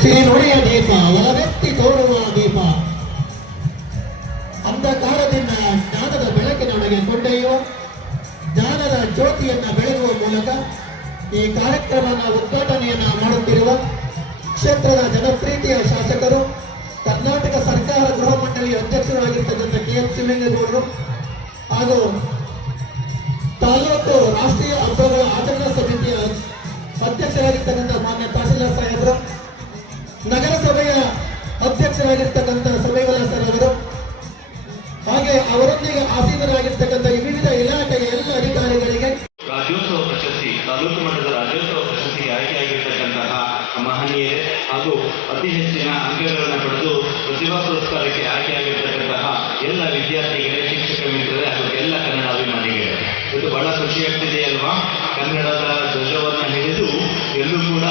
ಸಿರಿನುಡಿಯ ದೀಪ ಒಳವೆತ್ತಿ ತೋರುವ ದೀಪ. ಅಂಧಕಾರದಿಂದ ಜ್ಞಾನದ ಬೆಳಕಿನೊಳಗೆ ಕೊಂಡೊಯ್ಯುವ, ಜ್ಞಾನದ ಜ್ಯೋತಿಯನ್ನ ಬೆಳಗುವ ಮೂಲಕ ಈ ಕಾರ್ಯಕ್ರಮದ ಉದ್ಘಾಟನೆಯನ್ನ ಮಾಡುತ್ತಿರುವ ಕ್ಷೇತ್ರದ ಜನಪ್ರೀತಿಯ ಶಾಸಕರು, ಕರ್ನಾಟಕ ಸರ್ಕಾರ ಗೃಹ ಮಂಡಳಿಯ ಅಧ್ಯಕ್ಷರಾಗಿರ್ತಕ್ಕಂಥ ಕೆ ಎಂ ಶಿವಲಿಂಗೇಗೌಡರು ಹಾಗೂ ತಾಲೂಕು ರಾಷ್ಟ್ರೀಯ ಹಬ್ಬಗಳ ಆಚರಣಾ ಸಮಿತಿಯ ಅಧ್ಯಕ್ಷರಾಗಿರ್ತಕ್ಕಂಥ ಮಾನ್ಯ ತಹಸೀಲ್ದಾರ್ ಸಾಹೇಬರು ನಗರಸಭೆಯ ಅಧ್ಯಕ್ಷರಾಗಿರ್ತಕ್ಕಂಥ ಸಭೆಗಳ ಸರ್ ಹಾಗೆ ಅವರೊಂದಿಗೆ ಆಸೀನರಾಗಿರ್ತಕ್ಕಂಥ ವಿವಿಧ ಇಲಾಖೆಯ ಎಲ್ಲ ಅಧಿಕಾರಿಗಳಿಗೆ ರಾಜ್ಯೋತ್ಸವ ಪ್ರಶಸ್ತಿ, ತಾಲೂಕು ಮಟ್ಟದ ರಾಜ್ಯೋತ್ಸವ ಪ್ರಶಸ್ತಿಗೆ ಆಯ್ಕೆಯಾಗಿರ್ತಕ್ಕಂತಹ ಮಹನೀಯರೇ ಹಾಗೂ ಅತಿ ಹೆಚ್ಚಿನ ಅಂಕಗಳನ್ನು ಪಡೆದು ಪ್ರತಿಭಾ ಪುರಸ್ಕಾರಕ್ಕೆ ಆಯ್ಕೆಯಾಗಿರ್ತಕ್ಕಂತಹ ಎಲ್ಲ ವಿದ್ಯಾರ್ಥಿಗಳೇ ಶಿಕ್ಷಕ ಮಿತ್ರರೇ ಬಹಳ ಖುಷಿಯಾಗ್ತಿದೆ ಅಲ್ವಾ? ಕನ್ನಡದ ಧ್ವಜವನ್ನು ಹಿಡಿದು ಎಲ್ಲೂ ಕೂಡ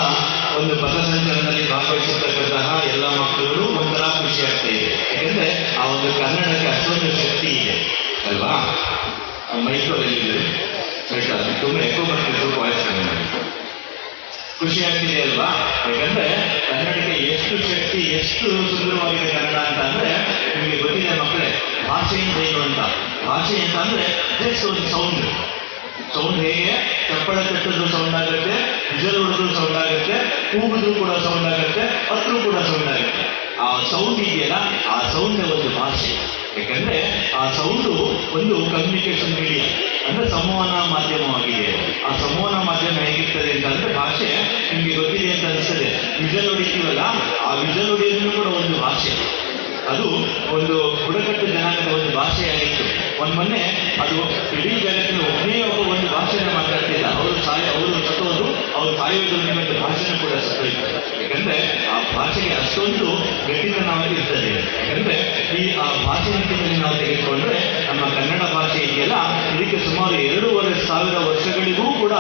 ಒಂದು ಪಥಸಂಚಲನದಲ್ಲಿ ಭಾಗವಹಿಸತಕ್ಕಂತಹ ಎಲ್ಲ ಮಕ್ಕಳು ಒಂಥರ ಖುಷಿ ಆಗ್ತಾ ಇದೆ. ಯಾಕಂದ್ರೆ ಆ ಒಂದು ಕನ್ನಡಕ್ಕೆ ಅಷ್ಟೊಂದು ಶಕ್ತಿ ಇದೆ, ಅಲ್ವಾ? ಮೈಸೂರಲ್ಲಿ ತುಂಬಾ ಎಕೋ ಬರ್ತಿದ್ರು ವಾಯ್ಸ್ ಖುಷಿ ಆಗ್ತಿದೆ ಅಲ್ವಾ? ಯಾಕಂದ್ರೆ ಕನ್ನಡಕ್ಕೆ ಎಷ್ಟು ಶಕ್ತಿ, ಎಷ್ಟು ಸುಂದರವಾಗಿದೆ ಕನ್ನಡ ಅಂತ ಅಂದ್ರೆ ನಿಮಗೆ ಗೊತ್ತಿದೆ ಮಕ್ಕಳೇ ಭಾಷೆ ಅಂತ? ಭಾಷೆ ಅಂತ ಅಂದ್ರೆ ಜಸ್ಟ್ ಸೌಂಡ್ ಸೌಂಡ್ ಹೇಗೆ? ಚಪ್ಪಳ ಕಟ್ಟೋದು ಸೌಂಡ್ ಆಗುತ್ತೆ ವಿಜಲ್ ಹೊಡೆದ್ರು ಸೌಂಡ್ ಆಗುತ್ತೆ, ಕೂಗಿದ್ರು ಕೂಡ ಸೌಂಡ್ ಆಗುತ್ತೆ ಅತ್ರೂ ಕೂಡ ಸೌಂಡ್ ಆಗುತ್ತೆ. ಆ ಸೌಂಡ್ ಇದೆಯಲ್ಲ, ಆ ಸೌಂಡ್ ಒಂದು ಭಾಷೆ. ಯಾಕಂದ್ರೆ ಆ ಸೌಂಡು ಒಂದು ಕಮ್ಯುನಿಕೇಶನ್ ಮೀಡಿಯಾ ಅಂದ್ರೆ ಸಂವಹನ ಮಾಧ್ಯಮವಾಗಿದೆ. ಆ ಸಂವಹನ ಮಾಧ್ಯಮ ಹೇಗಿರ್ತದೆ ಅಂತ ಅಂದ್ರೆ ಭಾಷೆ ನಿಮಗೆ ಗೊತ್ತಿದೆ ಅಂತ ಅನಿಸ್ತದೆ ವಿಜಲ್ ಹೊಡಿತೀವಲ್ಲ, ಆ ವಿಜಲ್ ಹೊಡೆಯೋದನ್ನು ಕೂಡ ಒಂದು ಭಾಷೆ. ಅದು ಒಂದು ಬುಡ ಭಾಷೆಯಾಗಿತ್ತು. ಒಂದ್ ಮೊನ್ನೆ ಅದು ಇಡೀ ಜಗತ್ತಿನ ಒಬ್ಬನೇ ಒಬ್ಬ ಒಂದು ಭಾಷೆನ ಮಾತಾಡ್ತಿಲ್ಲ ಅವರು ಸಾಯ ಅವರು ಸತ್ತೋದು ಅವ್ರು ಸಾಯೋದ್ರ ನಿಮಿತ್ತ ಭಾಷೆನ ಕೂಡ ಸತ್ತೋಯ್ತು ಯಾಕಂದ್ರೆ ಆ ಭಾಷೆಗೆ ಅಷ್ಟೊಂದು ಗಟ್ಟಿತನವಾಗಿ ಇರ್ತದೆ. ಯಾಕಂದ್ರೆ ಈ ಆ ಭಾಷೆ ಹಂತದಲ್ಲಿ ನಾವು ತೆಗೆದುಕೊಂಡ್ರೆ ನಮ್ಮ ಕನ್ನಡ ಭಾಷೆ ಇದೆಯಲ್ಲ, ಇದಕ್ಕೆ ಸುಮಾರು ಎರಡೂವರೆ ಸಾವಿರ ವರ್ಷಗಳಿಗೂ ಕೂಡ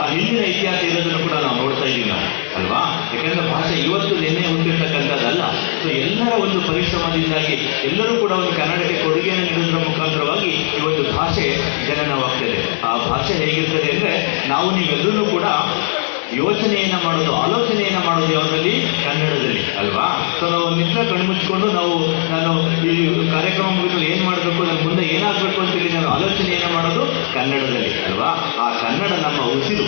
ಆ ಹಿಂದಿನ ಇತಿಹಾಸ ಇರೋದನ್ನು ಕೂಡ ನಾವು ನೋಡ್ತಾ ಇದ್ದೀವಿ ಅಲ್ವಾ? ಯಾಕಂದ್ರೆ ಭಾಷೆ ಇವತ್ತು ನಿನ್ನೆ ಹೊಂದಿರ್ತಕ್ಕಂಥದ್ದಲ್ಲ ಸೊ ಎಲ್ಲರ ಒಂದು ಪರಿಶ್ರಮದಿಂದಾಗಿ ಎಲ್ಲರೂ ಕೂಡ ಒಂದು ಕನ್ನಡಕ್ಕೆ ಕೊಡುಗೆಯನ್ನು ನೀಡುವುದರ ಮುಖಾಂತರವಾಗಿ ಒಂದು ಭಾಷೆ ಜನನವಾಗ್ತದೆ. ಆ ಭಾಷೆ ಹೇಗಿರ್ತದೆ ಅಂದರೆ ನಾವು ನೀವೆಲ್ಲರೂ ಕೂಡ ಯೋಚನೆಯನ್ನ ಮಾಡೋದು, ಆಲೋಚನೆಯನ್ನ ಮಾಡೋದು ಯಾವುದರಲ್ಲಿ? ಕನ್ನಡದಲ್ಲಿ, ಅಲ್ವಾ? ಸೊ ನಾವು ಒಂದು ಕಣ್ಮುಚ್ಕೊಂಡು ನಾವು, ನಾನು ಈ ಕಾರ್ಯಕ್ರಮ ಮುಗಿದು ಏನು ಮಾಡಬೇಕು ನನ್ನ ಮುಂದೆ ಏನಾಗಬೇಕು ಅಂತೇಳಿ ನಾನು ಆಲೋಚನೆಯನ್ನ ಮಾಡೋದು ಕನ್ನಡದಲ್ಲಿ, ಅಲ್ವಾ? ಆ ಕನ್ನಡ ನಮ್ಮ ಉಸಿರು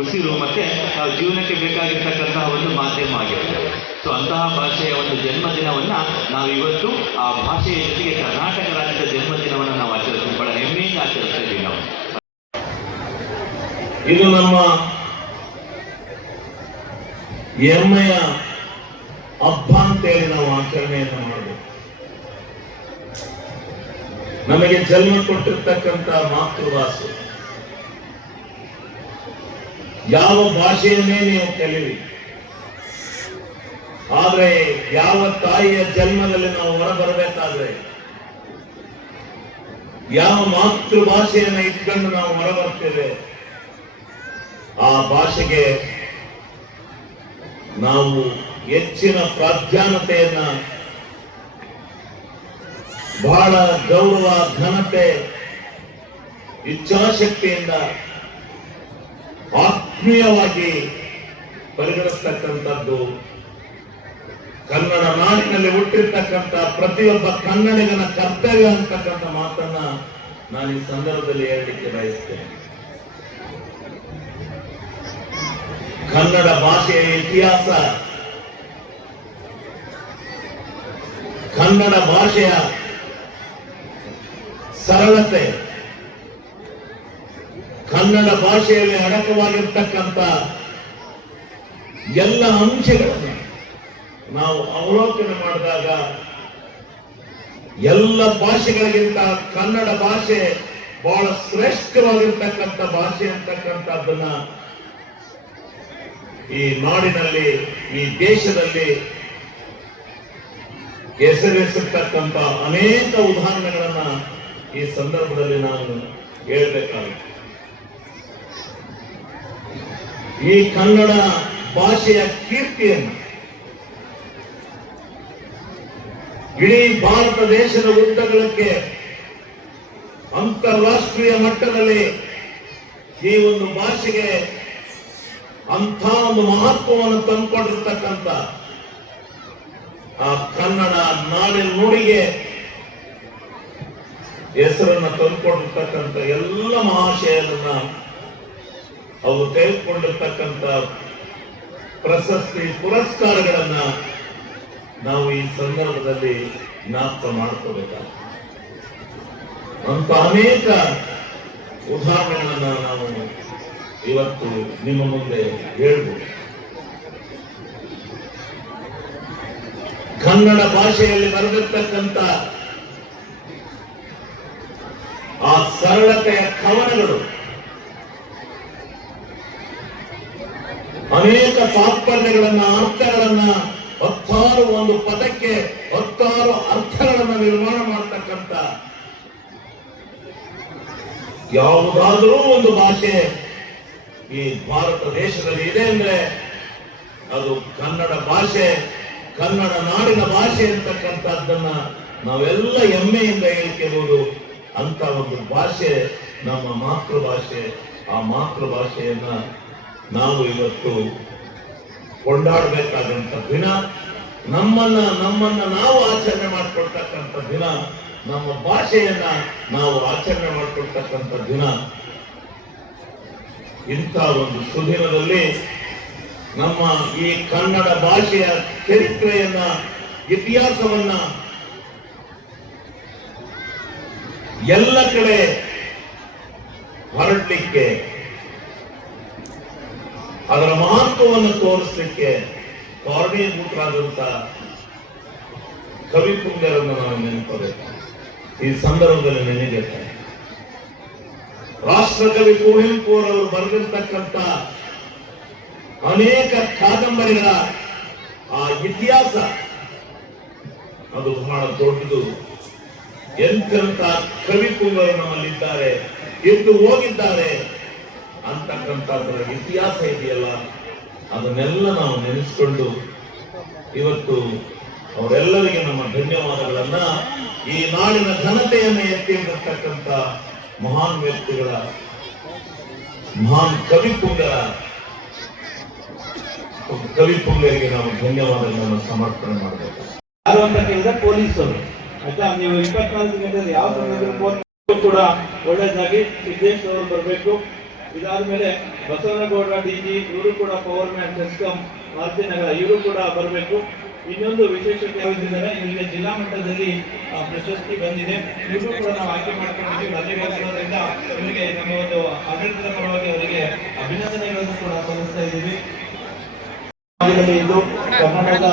ಉಸಿರು ಮತ್ತೆ ನಾವು ಜೀವನಕ್ಕೆ ಬೇಕಾಗಿರ್ತಕ್ಕಂತಹ ಒಂದು ಅಂತಹ ಭಾಷೆಯ ಒಂದು ಜನ್ಮದಿನವನ್ನ ನಾವು ಇವತ್ತು ಆ ಭಾಷೆಯ ಜೊತೆಗೆ ಕರ್ನಾಟಕ ರಾಜ್ಯದ ಜನ್ಮದಿನವನ್ನು ನಾವು ಆಚರಿಸ್ತೀವಿ. ಬಹಳ ಹೆಮ್ಮೆಯಿಂದ ಆಚರಿಸ್ತಾ ಇದ್ದೀವಿ ನಾವು. ಇದು ನಮ್ಮ ಹೆಮ್ಮೆಯ ಹಬ್ಬ ಅಂತೇಳಿ ನಾವು ಆಚರಣೆಯನ್ನು ಮಾಡಬೇಕು. ನಮಗೆ ಜನ್ಮ ಕೊಟ್ಟಿರ್ತಕ್ಕಂಥ ಮಾತೃಭಾಷೆ ಯಾವ ಭಾಷೆಯನ್ನೇ ನೀವು ಕಲಿರಿ ಆದ್ರೆ ಯಾವ ತಾಯಿಯ ಜನ್ಮದಲ್ಲಿ ನಾವು ಹೊರಬರಬೇಕಾದ್ರೆ? ಯಾವ ಮಾತೃಭಾಷೆಯನ್ನ ಇಟ್ಕೊಂಡು ನಾವು ಹೊರಬರ್ತೇವೆ? ಆ ಭಾಷೆಗೆ ನಾವು ಹೆಚ್ಚಿನ ಪ್ರಾಧಾನ್ಯತೆಯನ್ನ, ಬಹಳ ಗೌರವ, ಘನತೆ, ಇಚ್ಛಾಶಕ್ತಿಯಿಂದ ಆತ್ಮೀಯವಾಗಿ ಪರಿಗಣಿಸ್ತಕ್ಕಂಥದ್ದು ಕನ್ನಡ ನಾಡಿನಲ್ಲಿ ಹುಟ್ಟಿರ್ತಕ್ಕಂಥ ಪ್ರತಿಯೊಬ್ಬ ಕನ್ನಡಿಗನ ಕರ್ತವ್ಯ ಅಂತಕ್ಕಂಥ ಮಾತನ್ನ ನಾನು ಈ ಸಂದರ್ಭದಲ್ಲಿ ಹೇಳಲಿಕ್ಕೆ ಬಯಸ್ತೇನೆ. ಕನ್ನಡ ಭಾಷೆಯ ಇತಿಹಾಸ, ಕನ್ನಡ ಭಾಷೆಯ ಸರಳತೆ, ಕನ್ನಡ ಭಾಷೆಯಲ್ಲಿ ಅಡಕವಾಗಿರ್ತಕ್ಕಂಥ ಎಲ್ಲ ಅಂಶಗಳನ್ನು ನಾವು ಅವಲೋಕನ ಮಾಡಿದಾಗ ಎಲ್ಲ ಭಾಷೆಗಳಿಗಿಂತ ಕನ್ನಡ ಭಾಷೆ ಬಹಳ ಶ್ರೇಷ್ಠವಾಗಿರ್ತಕ್ಕಂಥ ಭಾಷೆ ಅಂತಕ್ಕಂಥದ್ದನ್ನ ಈ ನಾಡಿನಲ್ಲಿ, ಈ ದೇಶದಲ್ಲಿ ಹೆಸರಿಸಿರ್ತಕ್ಕಂಥ ಅನೇಕ ಉದಾಹರಣೆಗಳನ್ನ ಈ ಸಂದರ್ಭದಲ್ಲಿ ನಾನು ಹೇಳ್ಬೇಕಾಗುತ್ತೆ ಈ ಕನ್ನಡ ಭಾಷೆಯ ಕೀರ್ತಿಯನ್ನು ಇಡೀ ಭಾರತ ದೇಶದ ಉದ್ದಗಳಕ್ಕೆ ಅಂತಾರಾಷ್ಟ್ರೀಯ ಮಟ್ಟದಲ್ಲಿ ಈ ಒಂದು ಭಾಷೆಗೆ ಅಂಥ ಒಂದು ಮಹತ್ವವನ್ನು ತಂದುಕೊಂಡಿರ್ತಕ್ಕಂಥ ಆ ಕನ್ನಡ ನಾಡಿನ ನುಡಿಗೆ ಹೆಸರನ್ನ ತಂದುಕೊಂಡಿರ್ತಕ್ಕಂಥ ಎಲ್ಲ ಮಹಾಶಯರನ್ನ ಅವರು ತೆಗೆದುಕೊಂಡಿರ್ತಕ್ಕಂಥ ಪ್ರಶಸ್ತಿ ಪುರಸ್ಕಾರಗಳನ್ನ ಈ ಸಂದರ್ಭದಲ್ಲಿ ಜ್ಞಾಪಕ ಮಾಡ್ಕೋಬೇಕಾಗ್ತದೆ. ಅಂತ ಅನೇಕ ಉದಾಹರಣೆಗಳನ್ನ ನಾವು ಇವತ್ತು ನಿಮ್ಮ ಮುಂದೆ ಹೇಳ್ಬೋದು. ಕನ್ನಡ ಭಾಷೆಯಲ್ಲಿ ಬರೆದಿರ್ತಕ್ಕಂಥ ಆ ಸರಳತೆಯ ಕವನಗಳು, ಅನೇಕ ತಾತ್ಪರ್ಯಗಳನ್ನ ಅರ್ಥಗಳನ್ನ ಹತ್ತಾರು ಒಂದು ಪದಕ್ಕೆ ಹತ್ತಾರು ಅರ್ಥಗಳನ್ನು ನಿರ್ಮಾಣ ಮಾಡತಕ್ಕಂತ ಯಾವುದಾದರೂ ಒಂದು ಭಾಷೆ ಈ ಭಾರತ ದೇಶದಲ್ಲಿ ಇದೆ ಅಂದ್ರೆ ಅದು ಕನ್ನಡ ಭಾಷೆ, ಕನ್ನಡ ನಾಡಿನ ಭಾಷೆ ಅಂತಕ್ಕಂಥದ್ದನ್ನ ನಾವೆಲ್ಲ ಹೆಮ್ಮೆಯಿಂದ ಹೇಳ್ಕೋಬಹುದು ಅಂತ ಒಂದು ಭಾಷೆ, ನಮ್ಮ ಮಾತೃಭಾಷೆ. ಆ ಮಾತೃಭಾಷೆಯನ್ನ ನಾವು ಇವತ್ತು ಕೊಂಡಾಡಬೇಕಾದಂತ ದಿನ. ನಮ್ಮನ್ನ ನಮ್ಮನ್ನ ನಾವು ಆಚರಣೆ ಮಾಡ್ಕೊಳ್ತಕ್ಕಂಥ ದಿನ, ನಮ್ಮ ಭಾಷೆಯನ್ನ ನಾವು ಆಚರಣೆ ಮಾಡ್ಕೊಳ್ತಕ್ಕಂಥ ದಿನ. ಇಂಥ ಒಂದು ಸುದಿನದಲ್ಲಿ ನಮ್ಮ ಈ ಕನ್ನಡ ಭಾಷೆಯ ಚರಿತ್ರೆಯನ್ನ, ಇತಿಹಾಸವನ್ನ ಎಲ್ಲ ಕಡೆ ಹೊರಡ್ಲಿಕ್ಕೆ, ಅದರ ಮಹತ್ವವನ್ನು ತೋರಿಸಲಿಕ್ಕೆ ಕಾರಣೀಭೂತರಾದಂತ ಕವಿ ಪುಂಗರನ್ನು ನಾವು ನೆನಪಬೇಕು. ಈ ಸಂದರ್ಭದಲ್ಲಿ ನೆನೆದಿರ್ತಾರೆ ರಾಷ್ಟ್ರಕವಿ ಕುವೆಂಪು ಅವರು ಬರೆದಿರ್ತಕ್ಕಂಥ ಅನೇಕ ಕಾದಂಬರಿಗಳ ಆ ಇತಿಹಾಸ, ಅದು ಬಹಳ ದೊಡ್ಡದು. ಎಂತೆಂತ ಕವಿ ಕುಂಗರು ನಮ್ಮಲ್ಲಿದ್ದಾರೆ ಎದ್ದು ಹೋಗಿದ್ದಾರೆ ಅಂತಕ್ಕಂಥದ್ರ ಇತಿಹಾಸ ಇದೆಯಲ್ಲ? ಅದನ್ನೆಲ್ಲ ನಾವು ನೆನೆಸ್ಕೊಂಡು ಇವತ್ತು ಅವರೆಲ್ಲರಿಗೆ ನಮ್ಮ ಧನ್ಯವಾದಗಳನ್ನ ಈ ನಾಡಿನ ಘನತೆಯನ್ನು ಎತ್ತಿರ್ತಕ್ಕಂಥ ಮಹಾನ್ ವ್ಯಕ್ತಿಗಳ, ಮಹಾನ್ ಕವಿ ಕವಿಪುಂಗರಿಗೆ ಕವಿ ಪುಂಗರಿಗೆ ನಾವು ಧನ್ಯವಾದಗಳನ್ನು ಸಮರ್ಪಣೆ ಮಾಡಬೇಕು. ಅಂತ ಕೇಳಿದ್ರೆ ಪೊಲೀಸರು. ಆಯ್ತಾ? ನೀವು ಇಪ್ಪತ್ನಾಲ್ಕು ಗಂಟೆಯಲ್ಲಿ ಯಾವ ಸಮಯದಲ್ಲಿ ಕೂಡ ಒಳ್ಳೇದಾಗಿ ಸಿದ್ದೇಶ್ ಅವರು ಬರಬೇಕು. ಇದಾದ್ಮೇಲೆ ಬಸವನಗೌಡ ಡಿ ಜಿ ಇವರು ಕೂಡ ಪವರ್ ಮ್ಯಾನ್, ಸೆಸ್ಕಂ ನಗರ, ಇವರು ಕೂಡ ಬರಬೇಕು. ಇನ್ನೊಂದು ವಿಶೇಷತೆ ಯಾವ್ದಿದ್ದಾರೆ ಇವರಿಗೆ ಜಿಲ್ಲಾ ಮಟ್ಟದಲ್ಲಿ ಪ್ರಶಸ್ತಿ ಬಂದಿದೆ. ಇವರು ಕೂಡ ನಾವು ಆಯ್ಕೆ ಮಾಡ್ಕೊಂಡಿದ್ದೀವಿ. ರಜೆಗಳಿರೋದ್ರಿಂದ ಇವರಿಗೆ ನಮ್ಮ ಒಂದು ಆಡಳಿತದ ಪರವಾಗಿ ಅವರಿಗೆ ಅಭಿನಂದನೆಗಳನ್ನು ಕೂಡ ಸಲ್ಲಿಸ್ತಾ ಇದ್ದೀವಿ. ಕರ್ನಾಟಕ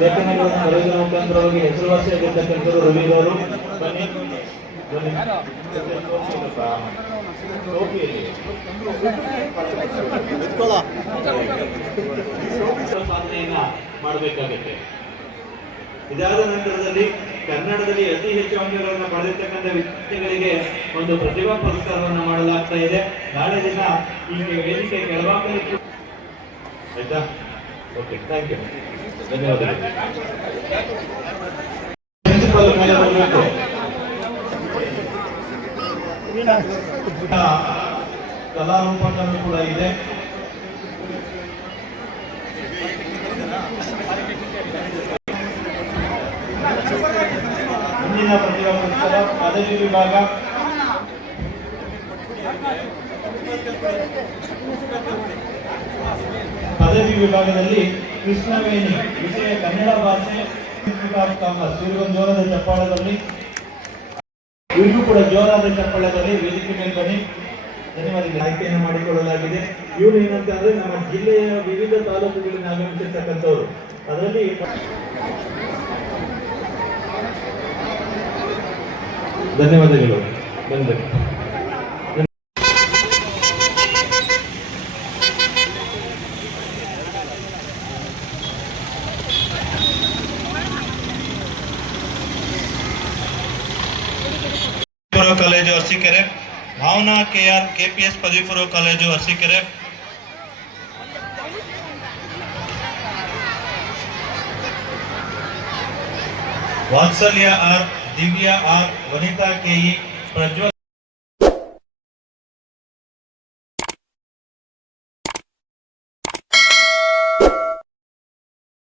ಲೇಖನಗಳನ್ನು ಬರೆಯುವ ಮುಖಾಂತರವಾಗಿ ಹೆಸರುವಾಸಿಯಾಗಿರ್ತಕ್ಕಂಥವರು ರವಿ ಅವರು ಬನ್ನಿ? ಮಾಡಬೇಕಾಗುತ್ತೆ ಇದಾದ ನಂತರದಲ್ಲಿ ಕನ್ನಡದಲ್ಲಿ ಅತಿ ಹೆಚ್ಚು ಅಂಕಗಳನ್ನು ಪಡೆದಿರ್ತಕ್ಕಂಥ ವಿದ್ಯಾರ್ಥಿಗಳಿಗೆ ಒಂದು ಪ್ರತಿಭಾ ಪುರಸ್ಕಾರವನ್ನು ಮಾಡಲಾಗ್ತಾ ಇದೆ. ನಾಳೆ ದಿನ ಈ ವೇದಿಕೆ ಕೆಳಭಾಗದಲ್ಲಿ ಆಯ್ತಾ? ಓಕೆ ಥ್ಯಾಂಕ್ ಯು ಧನ್ಯವಾದಗಳು. ಮೇಲೆ ಕೂಡ ಇದೆ ಮುಂದಿನ ಪ್ರತಿಭಾ ಪದವಿ ವಿಭಾಗ ಪದವಿ ವಿಭಾಗದಲ್ಲಿ ಕೃಷ್ಣವೇಣಿ ವಿಷಯ ಕನ್ನಡ ಭಾಷೆ ಕಾಮರ್ಸ್ ಇವ್ರಿಗೊಂದು ಜೋರಾದ ಚಪ್ಪಾಳದಲ್ಲಿ ಇವ್ರಿಗೂ ಕೂಡ ಜೋರಾದ ಚಪ್ಪಾಳದಲ್ಲಿ ವೇದಿಕೆ ಮೇಲೆ ಬನ್ನಿ. ಧನ್ಯವಾದ ಆಯ್ಕೆಯನ್ನು ಮಾಡಿಕೊಳ್ಳಲಾಗಿದೆ. ಇವರು ಏನಂತ ಅಂದ್ರೆ ನಮ್ಮ ಜಿಲ್ಲೆಯ ವಿವಿಧ ತಾಲೂಕುಗಳಿಂದ ಆಗಮಿಸಿರ್ತಕ್ಕಂಥವ್ರು. ಅದರಲ್ಲಿ ಧನ್ಯವಾದಗಳು. ಬಂದೆ. college Arsikere Bhavana K R KPS ಪದವಿ ಪೂರ್ವ college Arsikere Vatsalya R Divya R Vanitha KE Prajwal